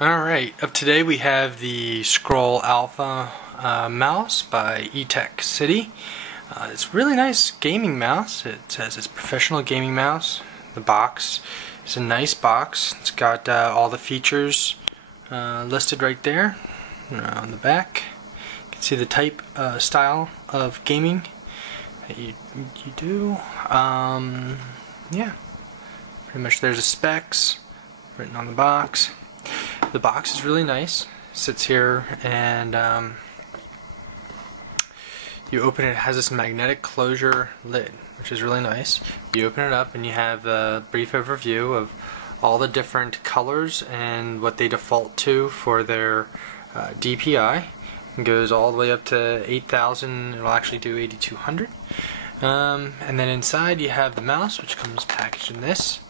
Alright, up today we have the Scroll Alpha mouse by Etekcity. It's a really nice gaming mouse. It says it's a professional gaming mouse. The box is a nice box. It's got all the features listed right there on the back. You can see the type style of gaming that you do. Yeah, pretty much there's the specs written on the box. The box is really nice. Sits here and you open it. It has this magnetic closure lid, which is really nice. You open it up and you have a brief overview of all the different colors and what they default to for their DPI. It goes all the way up to 8,000. It'll actually do 8,200. And then inside you have the mouse, which comes packaged in this.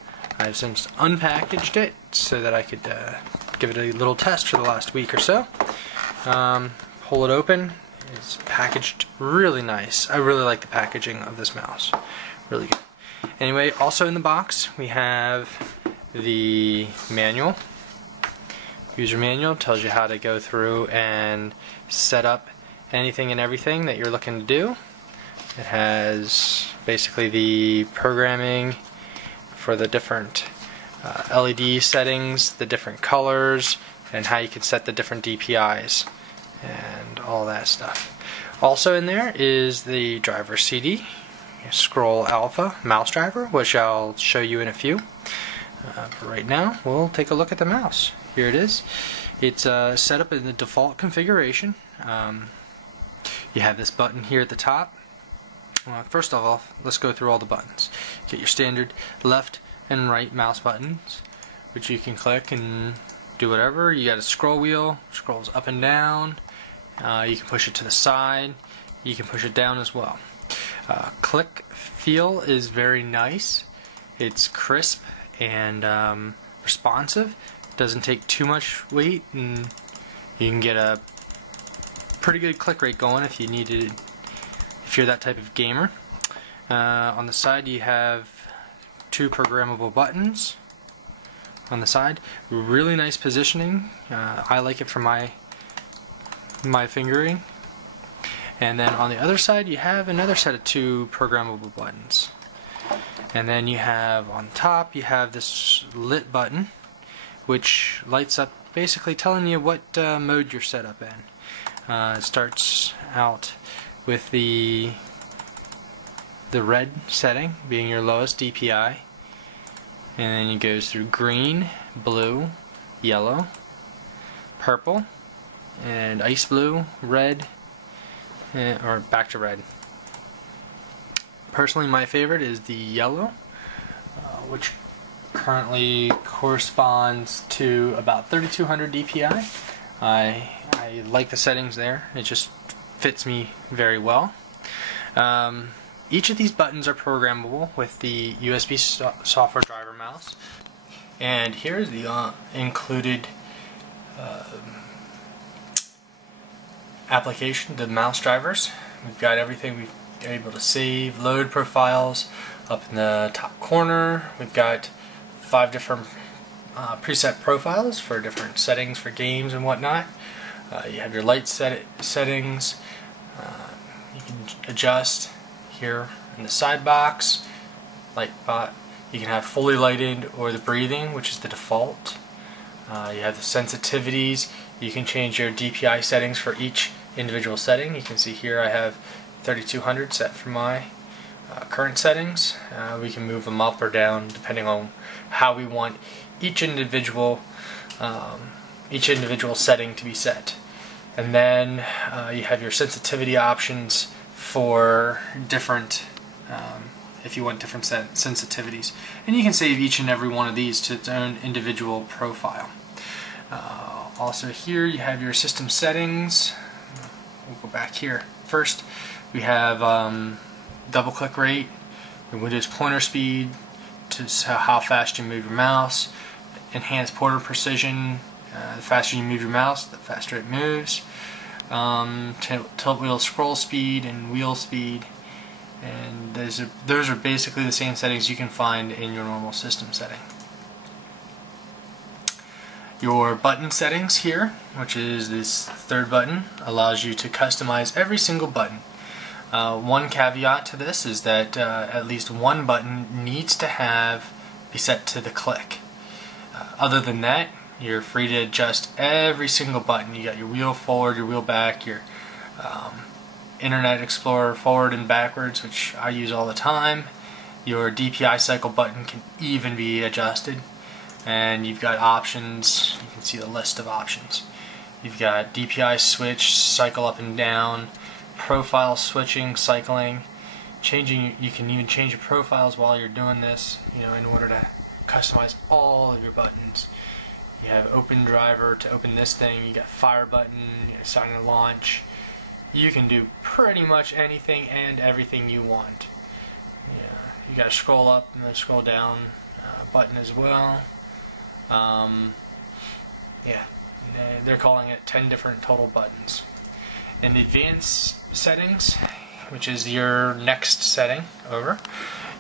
I've since unpackaged it so that I could give it a little test for the last week or so. Pull it open. It's packaged really nice. I really like the packaging of this mouse. Really good. Anyway, also in the box we have the manual. User manual tells you how to go through and set up anything and everything that you're looking to do. It has basically the programming for the different LED settings, the different colors, and how you can set the different DPIs and all that stuff. Also in there is the driver CD, Scroll Alpha mouse driver, which I'll show you in a few. But right now we'll take a look at the mouse. Here it is. It's set up in the default configuration. You have this button here at the top. First of all, let's go through all the buttons. Get your standard left and right mouse buttons, which you can click and do whatever. You got a scroll wheel, scrolls up and down. You can push it to the side. You can push it down as well. Click feel is very nice. It's crisp and responsive. Doesn't take too much weight, and you can get a pretty good click rate going if you needed. If you're that type of gamer. On the side you have two programmable buttons on the side. Really nice positioning. I like it for my fingering. And then on the other side you have another set of two programmable buttons. And then you have on top you have this lit button, which lights up, basically telling you what mode you're set up in. It starts out with the red setting being your lowest DPI, and then it goes through green, blue, yellow, purple, and ice blue, red, or back to red. Personally, my favorite is the yellow, which currently corresponds to about 3,200 DPI. I like the settings there. It just fits me very well. Each of these buttons are programmable with the USB software driver mouse. And here's the included application, the mouse drivers. We've got everything we're able to save, load profiles up in the top corner. We've got 5 different preset profiles for different settings for games and whatnot. You have your light settings. You can adjust here in the side box. Light bot. You can have fully lighted or the breathing, which is the default. You have the sensitivities. You can change your DPI settings for each individual setting. You can see here I have 3,200 set for my current settings. We can move them up or down depending on how we want each individual setting to be set. And then you have your sensitivity options for different, if you want different sensitivities. And you can save each and every one of these to its own individual profile. Also here you have your system settings. We'll go back here. First we have double click rate, your Windows pointer speed, to how fast you move your mouse, enhanced pointer precision. The faster you move your mouse, the faster it moves. Tilt wheel scroll speed and wheel speed, and those are basically the same settings you can find in your normal system setting. Your button settings here, which is this third button, allows you to customize every single button. One caveat to this is that at least one button needs to be set to the click. Other than that, you're free to adjust every single button. You got your wheel forward, your wheel back, your Internet Explorer forward and backwards, which I use all the time. Your DPI cycle button can even be adjusted. And you've got options. You can see the list of options. You've got DPI switch, cycle up and down, profile switching, cycling, changing. You can even change your profiles while you're doing this, in order to customize all of your buttons. You have open driver to open this thing. You got fire button, sign and launch. You can do pretty much anything and everything you want. You got to scroll up and then scroll down button as well. They're calling it 10 different total buttons. In the advanced settings, which is your next setting over,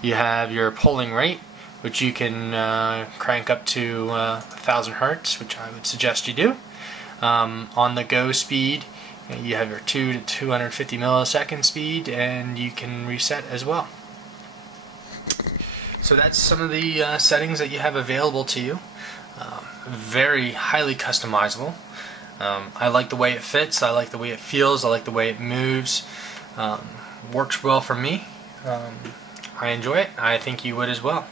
you have your polling rate, which you can crank up to 1000 Hertz, which I would suggest you do. On the go speed, you have your 2 to 250 millisecond speed, and you can reset as well. So that's some of the settings that you have available to you. Very highly customizable. I like the way it fits, I like the way it feels, I like the way it moves. Works well for me. I enjoy it. I think you would as well.